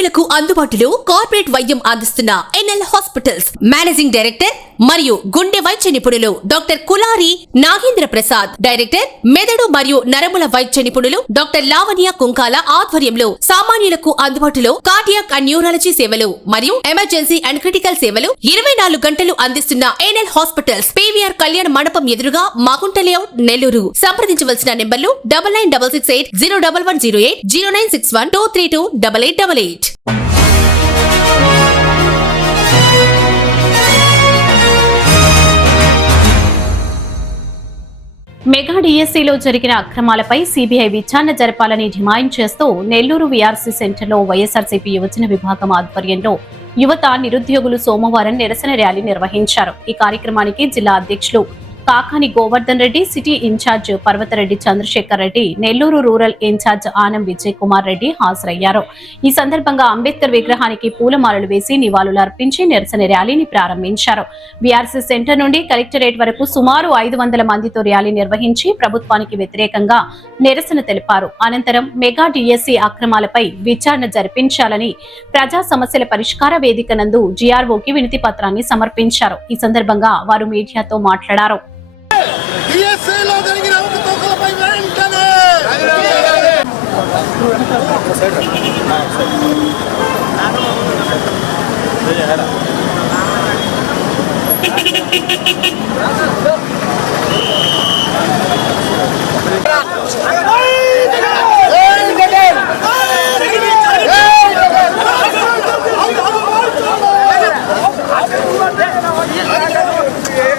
సామాన్యులకు అందుబాటులో కార్పొరేట్ వైద్యం అందిస్తున్న ఎన్ఎల్ హాస్పిటల్స్ మేనేజింగ్ డైరెక్టర్ మరియు గుండె వైద్య నిపుణులు డాక్టర్ కులారి నాగేంద్ర ప్రసాద్, డైరెక్టర్ మెదడు మరియు నరముల వైద్య నిపుణులు డాక్టర్ లావణ్య కుంకాల ఆధ్వర్యంలో సామాన్యులకు అందుబాటులో కార్డియాక్ అండ్ న్యూరాలజీ సేవలు మరియు ఎమర్జెన్సీ అండ్ క్రిటికల్ సేవలు 24 గంటలు అందిస్తున్న ఎన్ఎల్ హాస్పిటల్స్ పీవీఆర్ కళ్యాణ మండపం ఎదురుగా మాగుంట లేఅవుట్, నెల్లూరు. సంప్రదించవలసిన నెంబర్లు 9966801108, 0961232888. మెగా డిఎస్సీలో జరిగిన అక్రమాలపై సిబిఐ విచారణ జరపాలని డిమాండ్ చేస్తూ నెల్లూరు వీఆర్సీ సెంటర్లో వైఎస్ఆర్సీపీ యువజన విభాగం ఆధ్వర్యంలో యువత నిరుద్యోగులు సోమవారం నిరసన ర్యాలీ నిర్వహించారు. ఈ కార్యక్రమానికి జిల్లా అధ్యక్షులు Kakani Govardhan Reddy, city incharge Parvathareddy Chandrasekhar Reddy, Nellore rural incharge Anam Vijay Kumar Reddy హాజరయ్యారు. ఈ సందర్భంగా అంబేద్కర్ విగ్రహానికి పూలమాలలు వేసి నివాళులు అర్పించి నిరసన ర్యాలీని ప్రారంభించారు. వీఆర్సీ సెంటర్ నుండి కలెక్టరేట్ వరకు సుమారు 500 మందితో ర్యాలీ నిర్వహించి ప్రభుత్వానికి వ్యతిరేకంగా నిరసన తెలిపారు. అనంతరం మెగా డిఎస్సీ అక్రమాలపై విచారణ జరిపించాలని ప్రజా సమస్యల పరిష్కార వేదిక నందు జీఆర్ఓకి వినతి పత్రాన్ని సమర్పించారు. ఈ సందర్భంగా వారు మీడియాతో మాట్లాడారు.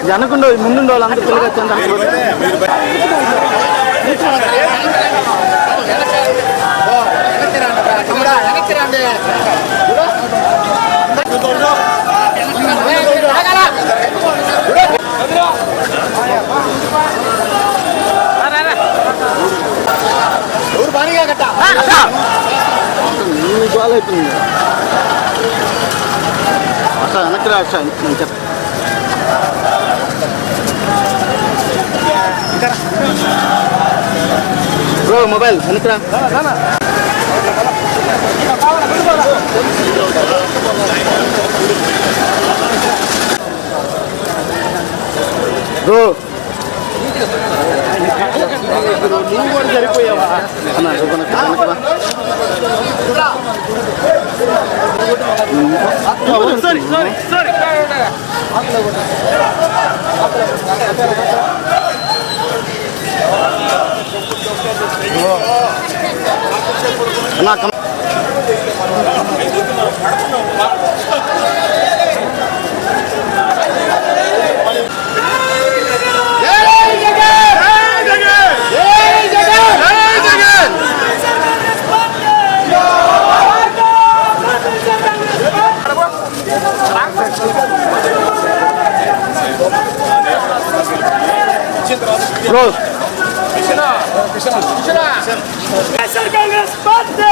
జనకుండా ముందు వాళ్ళందరూ పిల్లగా గోల్ అయిపోయింది అసలు వెనక్కి రా నేను చెప్తాను. బ్రో మొబైల్ వెనక్రా బ్రో నువ్వు కూడా సరిపోయావా బ్రో కాంగ్రెస్ పార్టీ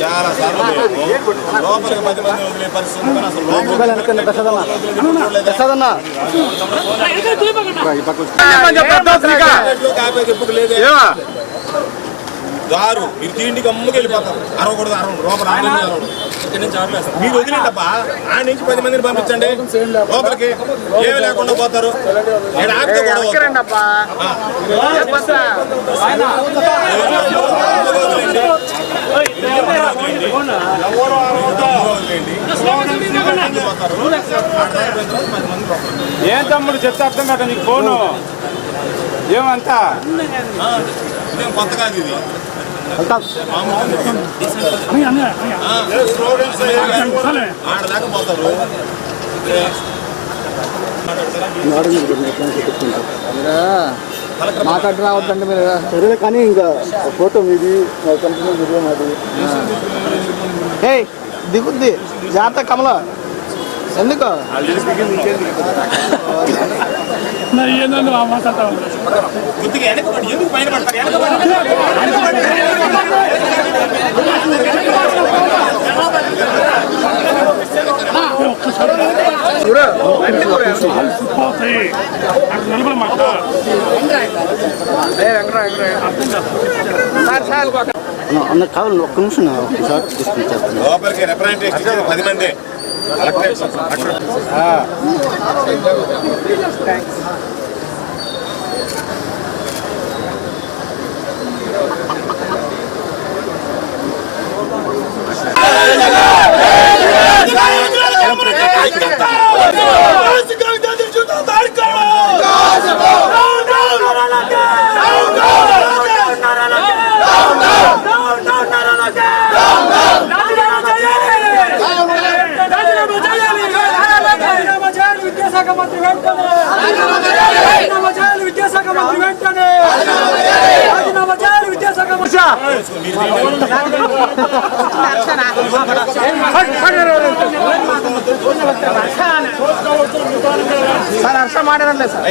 చాలా సార్లు లోపలికి 10 మంది వదిలే పరిస్థితి దారు మీరు తిండికి అమ్ముకెళ్ళిపోతారు అరవకూడదు లోపల ఇక్కడి నుంచి ఆపేస్తాం. మీరు వదిలేదప్ప ఆ నుంచి 10 మందిని పంపించండి లోపలికి, ఏమి లేకుండా పోతారు. ఇక్కడ ఆపితే కూడా ఏం తమ్ముడు చెప్తే అర్థం కాదు నీకు ఫోను ఏమంతా ఇదేం కొత్త కాదు ఇది. ఆడదాకా పోతారు. మాట్లాడి రావద్దండి మీరు. సరే కానీ ఇంకా ఫోటో మీది, కంపెనీ వీడియో మాది. ఏ దిగుద్ది జాగ్రత్త కమల. ఎందుకు గుర్తుగా వెనకబడి ఎందుకు పైన పడతారు? అన్న కావాలి, ఒక్క నిమిషం ఒకసారి తీసుకుంటాను. లోపలికి రిప్రజెంటేషన్ 10 మంది. సార్ హర్ష మాట్లాడలేదు సార్.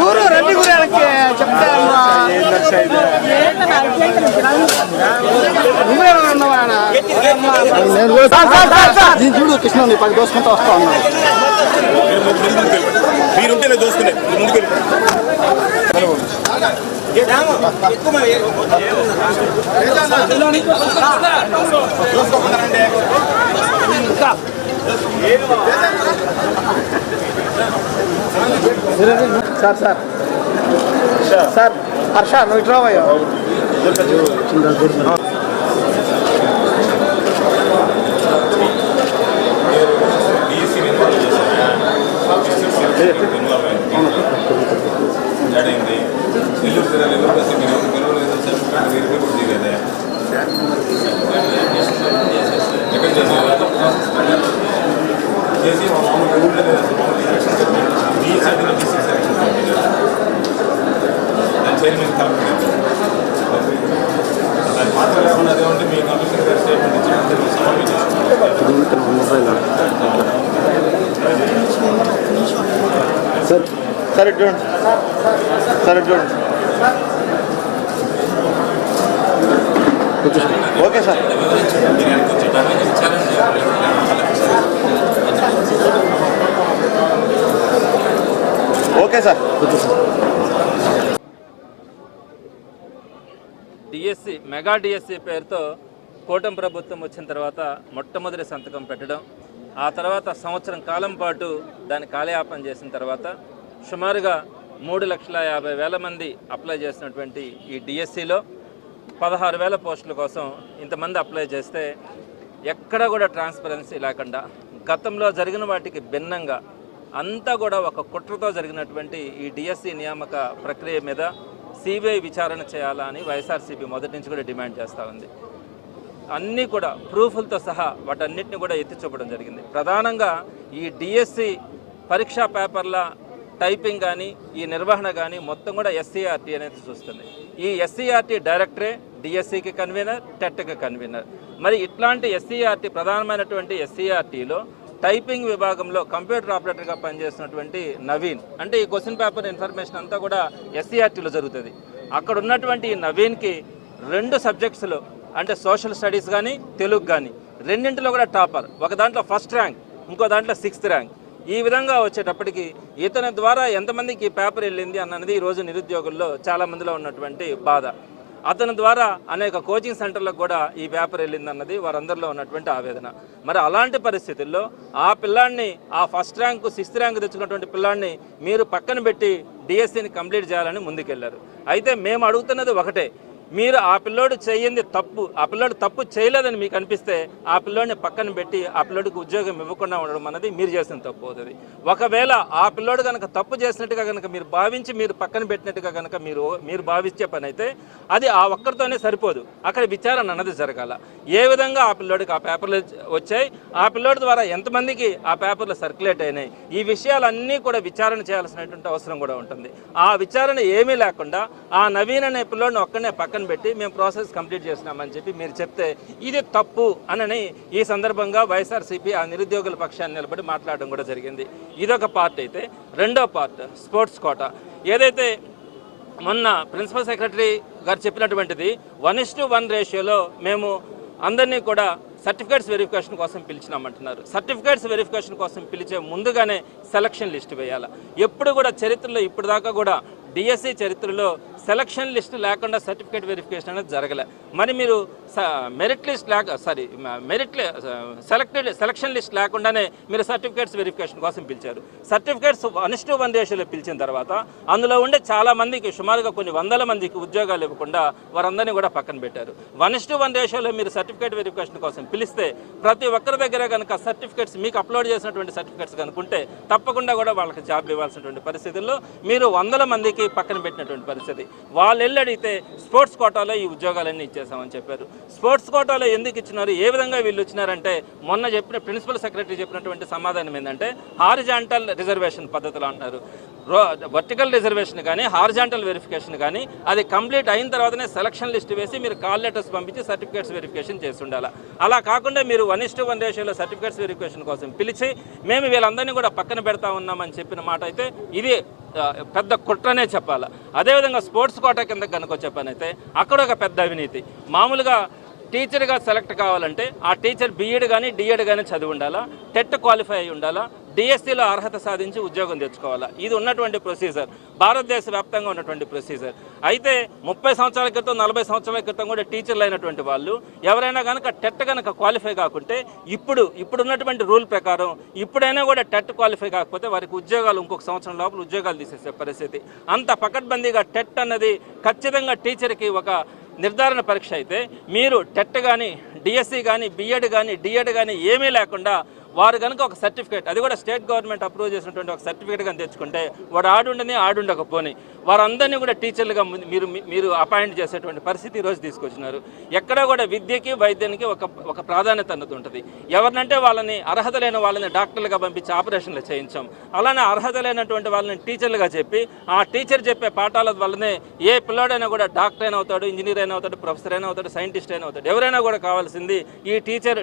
గురు రండి గురు చెప్తా చూడు కృష్ణ 10 దోసుకుంటూ వస్తా ఉన్నాను. మీరుంటేనే దోసుకునే ముందుకు సార్ సార్ సార్ హర్ష నువ్వు ఇట్లా పోయా. సార్ చూడండి సార్ చూడండి. Okay sir. Okay sir. DSC mega DSC పేరుతో కూటమి ప్రభుత్వం వచ్చిన తర్వాత మొట్టమొదటి సంతకం పెట్టడం, ఆ తర్వాత సంవత్సరం కాలం పాటు దాన్ని కాలయాపన చేసిన తర్వాత సుమారుగా 3,50,000 మంది అప్లై చేసినటువంటి ఈ డిఎస్సిలో 16,000 పోస్టుల కోసం ఇంతమంది అప్లై చేస్తే ఎక్కడ కూడా ట్రాన్స్పరెన్సీ లేకుండా గతంలో జరిగిన వాటికి భిన్నంగా అంతా కూడా ఒక కుట్రతో జరిగినటువంటి ఈ డిఎస్సి నియామక ప్రక్రియ మీద సిబిఐ విచారణ చేయాలా అని వైఎస్ఆర్సీపీ మొదటి నుంచి కూడా డిమాండ్ చేస్తూ ఉంది. అన్నీ కూడా ప్రూఫ్లతో సహా వాటన్నిటిని కూడా ఎత్తి చూపడం జరిగింది. ప్రధానంగా ఈ డిఎస్సి పరీక్షా పేపర్ల టైపింగ్ కానీ ఈ నిర్వహణ కానీ మొత్తం కూడా ఎస్సీఆర్టీ అనేది చూస్తుంది. ఈ ఎస్సీఆర్టీ డైరెక్టరే డిఎస్సికి కన్వీనర్, టెట్కి కన్వీనర్. మరి ఇట్లాంటి ఎస్సీఆర్టీ ప్రధానమైనటువంటి ఎస్సీఆర్టీలో టైపింగ్ విభాగంలో కంప్యూటర్ ఆపరేటర్గా పనిచేస్తున్నటువంటి నవీన్, అంటే ఈ క్వశ్చన్ పేపర్ ఇన్ఫర్మేషన్ అంతా కూడా ఎస్సీఆర్టీలో జరుగుతుంది. అక్కడ ఉన్నటువంటి ఈ నవీన్కి 2 సబ్జెక్ట్స్లో అంటే సోషల్ స్టడీస్ కానీ తెలుగు కానీ రెండింటిలో కూడా టాపర్. ఒక దాంట్లో ఫస్ట్ ర్యాంక్, ఇంకో దాంట్లో 6th ర్యాంక్. ఈ విధంగా వచ్చేటప్పటికి ఇతని ద్వారా ఎంతమందికి ఈ పేపర్ వెళ్ళింది అన్నది ఈరోజు నిరుద్యోగుల్లో చాలామందిలో ఉన్నటువంటి బాధ. అతని ద్వారా అనేక కోచింగ్ సెంటర్లకు కూడా ఈ పేపర్ వెళ్ళిందన్నది వారందరిలో ఉన్నటువంటి ఆవేదన. మరి అలాంటి పరిస్థితుల్లో ఆ పిల్లాడిని, ఆ ఫస్ట్ ర్యాంకు 6th ర్యాంకు తెచ్చుకున్నటువంటి పిల్లాడిని మీరు పక్కన పెట్టి డిఎస్సిని కంప్లీట్ చేయాలని ముందుకెళ్లారు. అయితే మేము అడుగుతున్నది ఒకటే, మీరు ఆ పిల్లోడు చేయింది తప్పు, ఆ పిల్లోడు తప్పు చేయలేదని మీకు అనిపిస్తే ఆ పిల్లోడిని పక్కన పెట్టి ఆ పిల్లోడికి ఉద్యోగం ఇవ్వకుండా ఉండడం అన్నది మీరు చేసిన తప్పు అవుతుంది. ఒకవేళ ఆ పిల్లోడు కనుక తప్పు చేసినట్టుగా కనుక మీరు భావించి మీరు పక్కన పెట్టినట్టుగా కనుక మీరు భావించే పని అయితే అది ఆ ఒక్కరితోనే సరిపోదు, అక్కడ విచారణ అన్నది జరగాల. ఏ విధంగా ఆ పిల్లోడికి ఆ పేపర్లు వచ్చాయి, ఆ పిల్లోడి ద్వారా ఎంతమందికి ఆ పేపర్లు సర్క్యులేట్ అయినాయి, ఈ విషయాలన్నీ కూడా విచారణ చేయాల్సినటువంటి అవసరం కూడా ఉంటుంది. ఆ విచారణ ఏమీ లేకుండా ఆ నవీన్ అనే పిల్లోడిని ఒక్కనే పక్కన పెట్టి మేము ప్రాసెస్ కంప్లీట్ చేసినామని చెప్పి మీరు చెప్తే ఇది తప్పు అని ఈ సందర్భంగా వైఎస్ఆర్సీపీ ఆ నిరుద్యోగుల పక్షాన్ని నిలబడి మాట్లాడడం కూడా జరిగింది. ఇదొక పార్ట్ అయితే, రెండో పార్ట్ స్పోర్ట్స్ కోటా. ఏదైతే మొన్న ప్రిన్సిపల్ సెక్రటరీ గారు చెప్పినటువంటిది 1:1 రేషియోలో మేము అందరినీ కూడా సర్టిఫికేట్స్ వెరిఫికేషన్ కోసం పిలిచినామంటున్నారు. సర్టిఫికేట్స్ వెరిఫికేషన్ కోసం పిలిచే ముందుగానే సెలక్షన్ లిస్ట్ వేయాలి. ఎప్పుడు కూడా చరిత్రలో ఇప్పుడు దాకా కూడా డిఎస్సి చరిత్రలో సెలక్షన్ లిస్ట్ లేకుండా సర్టిఫికేట్ వెరిఫికేషన్ అనేది జరగలే. మరి మీరు మెరిట్ లిస్ట్ సెలక్షన్ లిస్ట్ లేకుండానే మీరు సర్టిఫికేట్స్ వెరిఫికేషన్ కోసం పిలిచారు. సర్టిఫికేట్స్ 1:1 రేషియోలో పిలిచిన తర్వాత అందులో ఉండే చాలా మందికి, సుమారుగా కొన్ని వందల మందికి ఉద్యోగాలు ఇవ్వకుండా వారందరినీ కూడా పక్కన పెట్టారు. 1:1 రేషియోలో మీరు సర్టిఫికేట్ వెరిఫికేషన్ కోసం పిలిస్తే ప్రతి ఒక్కరి దగ్గర కనుక సర్టిఫికేట్స్ మీకు అప్లోడ్ చేసినటువంటి సర్టిఫికేట్స్ కనుకుంటే తప్పకుండా కూడా వాళ్ళకి జాబ్ ఇవ్వాల్సినటువంటి పరిస్థితుల్లో మీరు వందల మందికి పక్కన పెట్టినటువంటి పరిస్థితి. వాళ్ళు వెళ్ళి అడిగితే స్పోర్ట్స్ కోటాలో ఈ ఉద్యోగాలన్నీ ఇచ్చేసామని చెప్పారు. స్పోర్ట్స్ కోటాలో ఎందుకు ఇచ్చినారు, ఏ విధంగా వీళ్ళు వచ్చినారంటే మొన్న చెప్పిన ప్రిన్సిపల్ సెక్రటరీ చెప్పినటువంటి సమాధానం ఏంటంటే హారిజాంటల్ రిజర్వేషన్ పద్ధతిలో అంటారు. వర్టికల్ రిజర్వేషన్ కానీ హారిజాంటల్ వెరిఫికేషన్ కానీ అది కంప్లీట్ అయిన తర్వాతనే సెలక్షన్ లిస్ట్ వేసి మీరు కాల్ లెటర్స్ పంపించి సర్టిఫికేట్స్ వెరిఫికేషన్ చేసి ఉండాలి. అలా కాకుండా మీరు 1:1 రేషియోలో సర్టిఫికేట్స్ వెరిఫికేషన్ కోసం పిలిచి మేము వీళ్ళందరినీ కూడా పక్కన పెడతా ఉన్నామని చెప్పిన మాట అయితే ఇది పెద్ద కుట్రనే చెప్పాలి. అదేవిధంగా స్పోర్ట్స్ కోటా కింద కనుక చెప్పనైతే అక్కడ ఒక పెద్ద అవినీతి. మామూలుగా టీచర్గా సెలెక్ట్ కావాలంటే ఆ టీచర్ బీఎడ్ కానీ డిఎడ్ కానీ చదివి ఉండాలా, టెట్ క్వాలిఫై అయి ఉండాలా, డిఎస్సిలో అర్హత సాధించి ఉద్యోగం తెచ్చుకోవాలా. ఇది ఉన్నటువంటి ప్రొసీజర్, భారతదేశ వ్యాప్తంగా ఉన్నటువంటి ప్రొసీజర్. అయితే 30 సంవత్సరాల క్రితం 40 సంవత్సరాల క్రితం కూడా టీచర్లు అయినటువంటి వాళ్ళు ఎవరైనా కనుక టెట్ కనుక క్వాలిఫై కాకుంటే ఇప్పుడున్నటువంటి రూల్ ప్రకారం ఇప్పుడైనా కూడా టెట్ క్వాలిఫై కాకపోతే వారికి ఉద్యోగాలు ఇంకొక సంవత్సరం లోపల ఉద్యోగాలు తీసేసే పరిస్థితి. అంత పకడ్బందీగా టెట్ అన్నది ఖచ్చితంగా టీచర్కి ఒక నిర్ధారణ పరీక్ష అయితే మీరు టెట్ కానీ డిఎస్సి కానీ బిఎడ్ కానీ డిఎడ్ కానీ ఏమీ లేకుండా వారు కనుక ఒక సర్టిఫికేట్, అది కూడా స్టేట్ గవర్నమెంట్ అప్రూవ్ చేసినటువంటి ఒక సర్టిఫికేట్ కానీ తెచ్చుకుంటే వాడు ఆడుండకపోని వారందరినీ కూడా టీచర్లుగా మీరు అపాయింట్ చేసేటువంటి పరిస్థితి ఈరోజు తీసుకొచ్చినారు. ఎక్కడ కూడా విద్యకి వైద్యానికి ఒక ప్రాధాన్యత అన్నది ఉంటుంది. ఎవరినంటే వాళ్ళని అర్హత లేని వాళ్ళని డాక్టర్లుగా పంపించి ఆపరేషన్లు చేయించాం. అలానే అర్హత లేనటువంటి వాళ్ళని టీచర్లుగా చెప్పి ఆ టీచర్ చెప్పే పాఠాల వల్లనే ఏ పిల్లాడైనా కూడా డాక్టర్ అయినా అవుతాడు, ఇంజనీర్ అయినా అవుతాడు, ప్రొఫెసర్ అయినా అవుతాడు, సైంటిస్ట్ అయినా అవుతాడు. ఎవరైనా కూడా కావాల్సింది ఈ టీచర్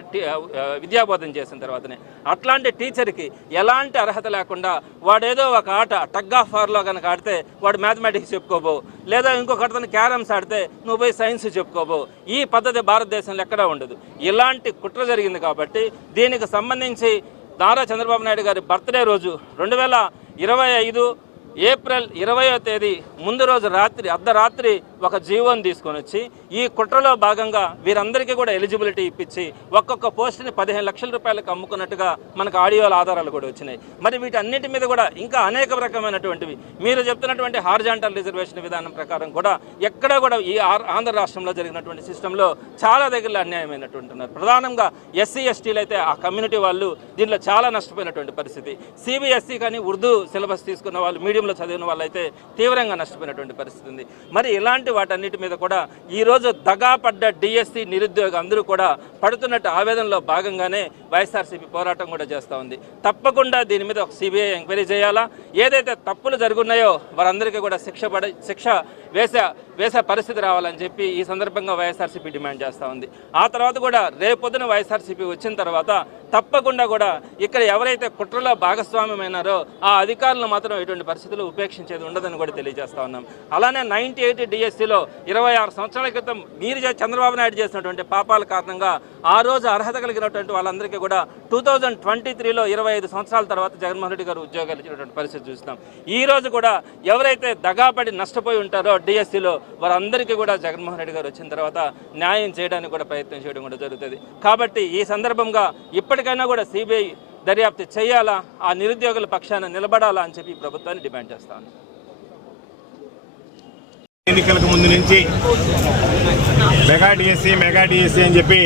విద్యాబోధన చేసిన తర్వాతనే. అట్లాంటి టీచర్కి ఎలాంటి అర్హత లేకుండా వాడేదో ఒక ఆట టగ్ ఆఫ్ వార్లో కనుక ఆడితే వాడు మ్యాథమెటిక్స్ చెప్పుకోబో, లేదా ఇంకొకటితో క్యారమ్స్ ఆడితే నువ్వు పోయి సైన్స్ చెప్పుకోబో. ఈ పద్ధతి భారతదేశంలో ఎక్కడా ఉండదు. ఇలాంటి కుట్ర జరిగింది కాబట్టి దీనికి సంబంధించి నారా చంద్రబాబు నాయుడు గారి బర్త్డే రోజు 2025 ఏప్రిల్ 20వ తేదీ ముందు రోజు అర్ధరాత్రి ఒక జీవోని తీసుకొని వచ్చి ఈ కుట్రలో భాగంగా వీరందరికీ కూడా ఎలిజిబిలిటీ ఇప్పించి ఒక్కొక్క పోస్టుని 15 లక్షల రూపాయలకు అమ్ముకున్నట్టుగా మనకు ఆడియోల ఆధారాలు కూడా వచ్చినాయి. మరి వీటన్నిటి మీద కూడా ఇంకా అనేక రకమైనటువంటివి మీరు చెప్తున్నటువంటి హారిజాంటల్ రిజర్వేషన్ విధానం ప్రకారం కూడా ఎక్కడా కూడా ఈ ఆంధ్ర రాష్ట్రంలో జరిగినటువంటి సిస్టంలో చాలా దగ్గరలో అన్యాయమైనటువంటి ఉన్నారు. ప్రధానంగా ఎస్సీ ఎస్టీలు అయితే ఆ కమ్యూనిటీ వాళ్ళు దీంట్లో చాలా నష్టపోయినటువంటి పరిస్థితి. సిబిఎస్ఈ కానీ ఉర్దూ సిలబస్ తీసుకున్న వాళ్ళు, మీడియంలో చదివిన వాళ్ళైతే తీవ్రంగా నష్టపోయినటువంటి పరిస్థితి ఉంది. మరి ఇలాంటి వాటన్నిటి మీద కూడా ఈరోజు దగాపడ్డ డిఎస్సి నిరుద్యోగ అందరూ కూడా పడుతున్నట్టు ఆవేదనలో భాగంగానే వైఎస్ఆర్సీపీ పోరాటం కూడా చేస్తూ ఉంది. తప్పకుండా దీని మీద ఒక సిబిఐ ఎంక్వైరీ చేయాలా, ఏదైతే తప్పులు జరుగున్నాయో వారందరికీ కూడా శిక్ష వేసే వేసే పరిస్థితి రావాలని చెప్పి ఈ సందర్భంగా వైఎస్ఆర్సీపీ డిమాండ్ చేస్తూ ఉంది. ఆ తర్వాత కూడా రేపొద్దున వైఎస్ఆర్సీపీ వచ్చిన తర్వాత తప్పకుండా కూడా ఇక్కడ ఎవరైతే కుట్రలో భాగస్వామ్యమైనారో ఆ అధికారులు మాత్రం ఎటువంటి పరిస్థితులు ఉపేక్షించేది ఉండదని కూడా తెలియజేస్తా ఉన్నాం. అలానే 98 డిఎస్సిలో 26 సంవత్సరాల క్రితం మీరు చంద్రబాబు నాయుడు చేసినటువంటి పాపాల కారణంగా ఆ రోజు అర్హత కలిగినటువంటి వాళ్ళందరికీ కూడా 2023లో 25 సంవత్సరాల తర్వాత జగన్మోహన్ రెడ్డి గారు ఉద్యోగాలు ఇచ్చినటువంటి పరిస్థితి చూస్తున్నాం. ఈ రోజు కూడా ఎవరైతే దగాపడి నష్టపోయి ఉంటారో డిఎస్సిలో వారందరికీ కూడా జగన్మోహన్ రెడ్డి గారు వచ్చిన తర్వాత న్యాయం చేయడానికి కూడా ప్రయత్నం చేయడం కూడా జరుగుతుంది. కాబట్టి ఈ సందర్భంగా ఇప్పటికైనా కూడా సిబిఐ దర్యాప్తు చేయాలా, ఆ నిరుద్యోగుల పక్షాన నిలబడాలా అని చెప్పి ప్రభుత్వాన్ని డిమాండ్ చేస్తాను. ఎన్నికలకు ముందు నుంచి మెగా డిఎస్సి అని చెప్పి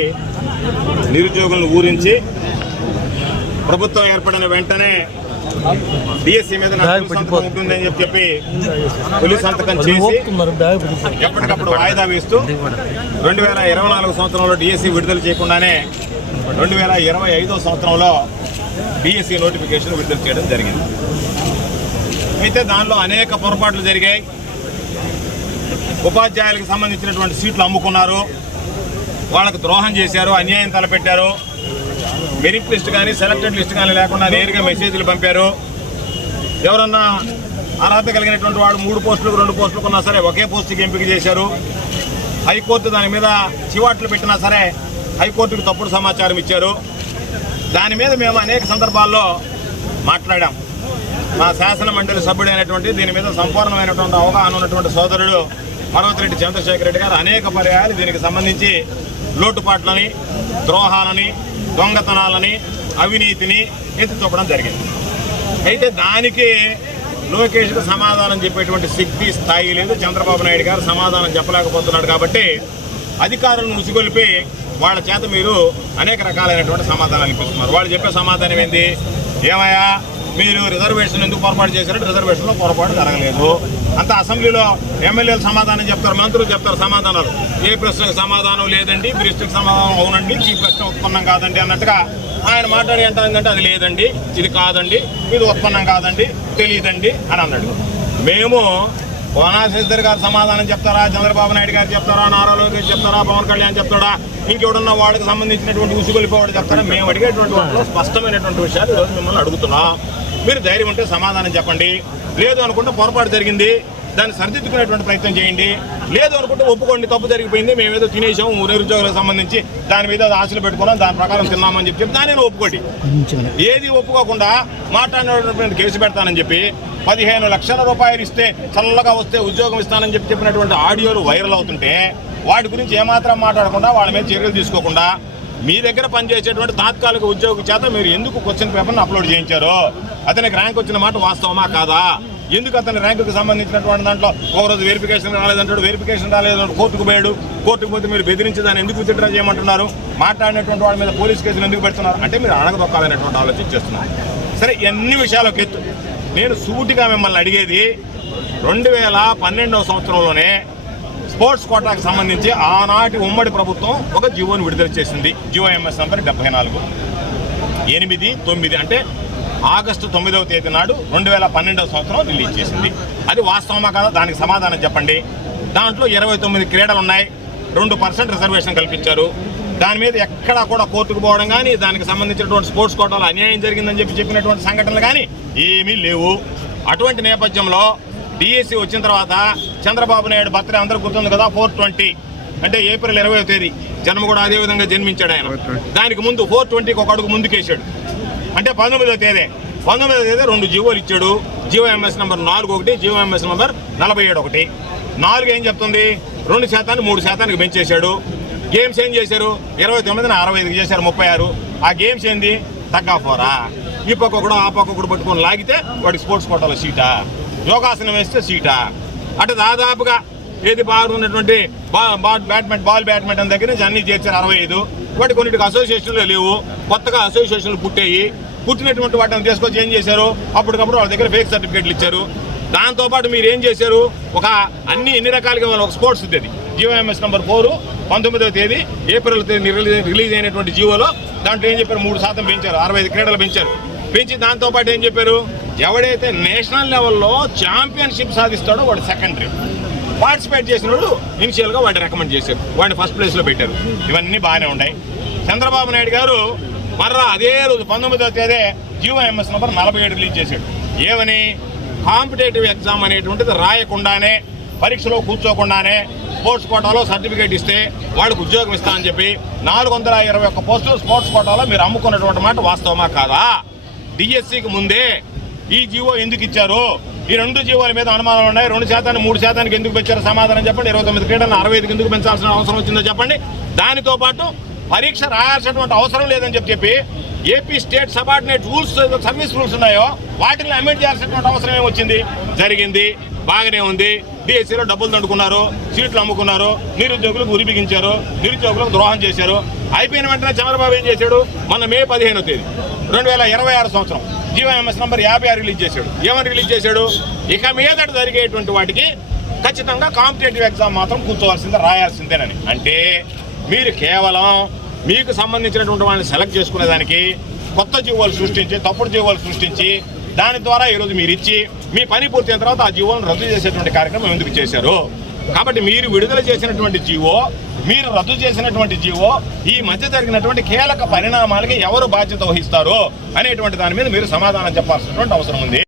నిరుద్యోగులను ఊరించి ప్రభుత్వం ఏర్పడిన వెంటనే డిఎస్సి మీద సంతకం ఉంటుందని చెప్పి తొలి సంతకం చేసి ఎప్పటికప్పుడు వాయిదా వేస్తూ 2024 సంవత్సరంలో డిఎస్సి విడుదల చేయకుండానే 2025 సంవత్సరంలో డిఎస్సి నోటిఫికేషన్ విడుదల చేయడం జరిగింది. అయితే దానిలో అనేక పొరపాట్లు జరిగాయి. ఉపాధ్యాయులకు సంబంధించినటువంటి సీట్లు అమ్ముకున్నారు, వాళ్ళకు ద్రోహం చేశారు, అన్యాయం తలపెట్టారు. మెరిట్ లిస్ట్ కానీ సెలెక్టెడ్ లిస్ట్ కానీ లేకుండా నేరుగా మెసేజ్లు పంపారు. ఎవరన్నా అర్హత కలిగినటువంటి వాడు 3 పోస్టులకు 2 పోస్టులకు ఉన్నా సరే ఒకే పోస్టుకి ఎంపిక చేశారు. హైకోర్టు దాని మీద చివాట్లు పెట్టినా సరే హైకోర్టుకు తప్పుడు సమాచారం ఇచ్చారు. దాని మీద మేము అనేక సందర్భాల్లో మాట్లాడాం. మా శాసన మండలి సభ్యుడైనటువంటి దీని మీద సంపూర్ణమైనటువంటి అవగాహన ఉన్నటువంటి సోదరుడు పర్వతిరెడ్డి చంద్రశేఖర్ రెడ్డి గారు అనేక పర్యాయాలు దీనికి సంబంధించి లోటుపాట్లని, ద్రోహాలని, దొంగతనాలని, అవినీతిని ఎత్తి చూపడం జరిగింది. అయితే దానికి లోకేష్కు సమాధానం చెప్పేటువంటి శక్తి స్థాయి లేదు. చంద్రబాబు నాయుడు గారు సమాధానం చెప్పలేకపోతున్నాడు. కాబట్టి అధికారులను ముసిగొలిపి వాళ్ళ చేత మీరు అనేక రకాలైనటువంటి సమాధానాలు ఇప్పిస్తున్నారు. వాళ్ళు చెప్పే సమాధానం ఏంది? ఏమయ్యా మీరు రిజర్వేషన్ ఎందుకు పొరపాటు చేశారంటే రిజర్వేషన్లో పొరపాటు జరగలేదు. అంత అసెంబ్లీలో ఎమ్మెల్యేలు సమాధానం చెప్తారు, మంత్రులు చెప్తారు సమాధానాలు. ఏ ప్రశ్నకు సమాధానం లేదండి, ప్రశ్నకు సమాధానం అవునండి, ఈ ప్రశ్న ఉత్పన్నం కాదండి అన్నట్టుగా ఆయన మాట్లాడి ఏంటంటే అది లేదండి, ఇది కాదండి, ఇది ఉత్పన్నం కాదండి, తెలియదండి అని అన్నాడు. మేము భువనేశ్వర్ గారు సమాధానం చెప్తారా, చంద్రబాబు నాయుడు గారు చెప్తారా, నారా లోకేష్ చెప్తారా, పవన్ కళ్యాణ్ చెప్తాడా, ఇంకెవడన్నా వాళ్ళకి సంబంధించినటువంటి ఉసుగొలిపోవాడు చెప్తారా? మేము అడిగేటువంటి వాటిలో స్పష్టమైనటువంటి విషయాలు ఈరోజు మిమ్మల్ని అడుగుతున్నాం. మీరు ధైర్యం ఉంటే సమాధానం చెప్పండి. లేదు అనుకుంటే పొరపాటు జరిగింది, దాన్ని సరిదిద్దుకునేటువంటి ప్రయత్నం చేయండి. లేదు అనుకుంటే ఒప్పుకోండి, తప్పు జరిగిపోయింది, మేమేదో తినేసాం నిరుద్యోగులకు సంబంధించి దాని మీద ఆశలు పెట్టుకున్నాం, దాని ప్రకారం తిన్నామని చెప్పి దాన్ని ఒప్పుకోండి. ఏది ఒప్పుకోకుండా మాట్లాడినటువంటి కేసు పెడతానని చెప్పి 15 లక్షల రూపాయలు ఇస్తే చల్లగా వస్తే ఉద్యోగం ఇస్తానని చెప్పినటువంటి ఆడియోలు వైరల్ అవుతుంటే వాటి గురించి ఏమాత్రం మాట్లాడకుండా వాళ్ళ మీద చర్యలు తీసుకోకుండా మీ దగ్గర పనిచేసేటువంటి తాత్కాలిక ఉద్యోగి చేత మీరు ఎందుకు క్వశ్చన్ పేపర్ని అప్లోడ్ చేయించారు? అతనికి ర్యాంక్ వచ్చిన మాట వాస్తవమా కాదా? ఎందుకు అతని ర్యాంకుకి సంబంధించినటువంటి దాంట్లో ఒకరోజు వెరిఫికేషన్ రాలేదంటాడు, వెరిఫికేషన్ రాలేదంటే కోర్టుకు పోయాడు, కోర్టుకు పోతే మీరు బెదిరించి దాన్ని ఎందుకు విత్డ్రా చేయమంటున్నారు? మాట్లాడినటువంటి వాళ్ళ మీద పోలీస్ కేసులు ఎందుకు పెడుతున్నారు? అంటే మీరు అడగదొక్కాలనేటువంటి ఆలోచన చేస్తున్నారు. సరే, ఎన్ని విషయాలకు ఎత్తు. నేను సూటిగా మిమ్మల్ని అడిగేది 2012వ సంవత్సరంలోనే స్పోర్ట్స్ కోటాకు సంబంధించి ఆనాటి ఉమ్మడి ప్రభుత్వం ఒక జీవోని విడుదల చేసింది. జీవో ఎంఎస్ నంబర్ 74 8/9 అంటే ఆగస్టు 9వ తేదీ నాడు 2012వ సంవత్సరం రిలీజ్ చేసింది. అది వాస్తవమా కదా? దానికి సమాధానం చెప్పండి. దాంట్లో 29 క్రీడలు ఉన్నాయి, 2% రిజర్వేషన్ కల్పించారు. దాని మీద ఎక్కడా కూడా కోర్టుకు పోవడం కానీ దానికి సంబంధించినటువంటి స్పోర్ట్స్ కోటాలో అన్యాయం జరిగిందని చెప్పినటువంటి సంఘటనలు కానీ ఏమీ లేవు. అటువంటి నేపథ్యంలో డిఎస్సి వచ్చిన తర్వాత చంద్రబాబు నాయుడు బర్త్డే అందరూ గుర్తుంది కదా, 4/20 అంటే ఏప్రిల్ 20వ తేదీ జన్మ కూడా అదే విధంగా జన్మించాడు ఆయన. దానికి ముందు 4/20కి ఒక అడుగు ముందుకేసాడు. అంటే 19వ తేదీ 2 జీవోలు ఇచ్చాడు. GO MS number 41, GO MS number 47. 4 ఏం చెప్తుంది? 2% 3% పెంచేశాడు. గేమ్స్ ఏం చేశారు? 29ని 65 చేశారు, 36. ఆ గేమ్స్ ఏంది? తగ్గాపోరా. ఈ పక్క కూడా ఆ పక్క కూడా పట్టుకొని లాగితే వాడికి స్పోర్ట్స్ కోటాలో సీటా, యోగాసనం వేస్తే సీటా. అంటే దాదాపుగా ఏది బాగున్నటువంటి బాల్ బ్యాడ్మింటన్ దగ్గర నుంచి అన్ని చేర్చారు 65. వాటి కొన్నిటికి అసోసియేషన్లు లేవు, కొత్తగా అసోసియేషన్లు పుట్టాయి. పుట్టినటువంటి వాటిని తీసుకొచ్చి ఏం చేశారు? అప్పటికప్పుడు వాళ్ళ దగ్గర ఫేక్ సర్టిఫికేట్లు ఇచ్చారు. దాంతోపాటు మీరు ఏం చేశారు? ఎన్ని రకాలుగా ఒక స్పోర్ట్స్ ఉంది. జీవోఎంఎస్ నెంబర్ 4 19వ తేదీ ఏప్రిల్ రిలీజ్ అయినటువంటి జీవోలో దాంట్లో ఏం చెప్పారు? 3% పెంచారు, 65 క్రీడలు పెంచారు. పెంచి దాంతోపాటు ఏం చెప్పారు? ఎవడైతే నేషనల్ లెవెల్లో ఛాంపియన్షిప్ సాధిస్తాడో వాడు సెకండరీ. పార్టిసిపేట్ చేసిన వాళ్ళు ఇనిషియల్గా వాడిని రికమెండ్ చేశారు, వాడిని ఫస్ట్ ప్లేస్లో పెట్టారు. ఇవన్నీ బాగానే ఉన్నాయి. చంద్రబాబు నాయుడు గారు మర్రా అదే రోజు 19వ తేదీ జీవోఎంఎస్ నంబర్ 47 రిలీజ్ చేశాడు. ఏమని? కాంపిటేటివ్ ఎగ్జామ్ అనేటువంటిది రాయకుండానే, పరీక్షలో కూర్చోకుండానే స్పోర్ట్స్ కోటాలో సర్టిఫికేట్ ఇస్తే వాళ్ళకి ఉద్యోగం ఇస్తా అని చెప్పి 421 పోస్టులు స్పోర్ట్స్ కోటాలో మీరు అమ్ముకున్నటువంటి మాట వాస్తవమా కాదా? డిఎస్సికి ముందే ఈ జీవో ఎందుకు ఇచ్చారు? ఈ 2 జీవోల మీద అనుమానాలు ఉన్నాయి. 2% 3% ఎందుకు పెంచారు? సమాధానం చెప్పండి. 29 క్రీడలను 65కి ఎందుకు పెంచాల్సిన అవసరం వచ్చిందో చెప్పండి. దానితో పాటు పరీక్ష రాయాల్సినటువంటి అవసరం లేదని చెప్పి AP state subordinate rules, service rules ఉన్నాయో వాటిని అమెండ్ చేయాల్సినటువంటి అవసరం ఏమొచ్చింది? జరిగింది, బాగానే ఉంది. డిఎస్సీలో డబ్బులు దండుకున్నారు, సీట్లు అమ్ముకున్నారు, నిరుద్యోగులకు ఉరి బిగించారు, నిరుద్యోగులకు ద్రోహం చేశారు. అయిపోయిన వెంటనే చంద్రబాబు ఏం చేశాడు? మొన్న మే 15వ తేదీ 2026 సంవత్సరం జీవోఎంఎస్ నంబర్ 56 రిలీజ్ చేశాడు. ఏమని రిలీజ్ చేశాడు? ఇక మీదట జరిగేటువంటి వాటికి ఖచ్చితంగా కాంపిటేటివ్ ఎగ్జామ్ మాత్రం కూర్చోవలసిందే, రాయాల్సిందేనని. అంటే మీరు కేవలం మీకు సంబంధించినటువంటి వాళ్ళని సెలెక్ట్ చేసుకునేదానికి కొత్త జీవోలు సృష్టించి, తప్పుడు జీవోలు సృష్టించి, దాని ద్వారా ఈరోజు మీరు ఇచ్చి మీ పని పూర్తయిన తర్వాత ఆ జీవోలను రద్దు చేసేటువంటి కార్యక్రమం ఎందుకు చేశారు? కాబట్టి మీరు విడుదల చేసినటువంటి జీవో, మీరు రద్దు చేసినటువంటి జీవో, ఈ మధ్య జరిగినటువంటి కీలక పరిణామాలకి ఎవరు బాధ్యత వహిస్తారు అనేటువంటి దాని మీద మీరు సమాధానం చెప్పాల్సినటువంటి అవసరం ఉంది.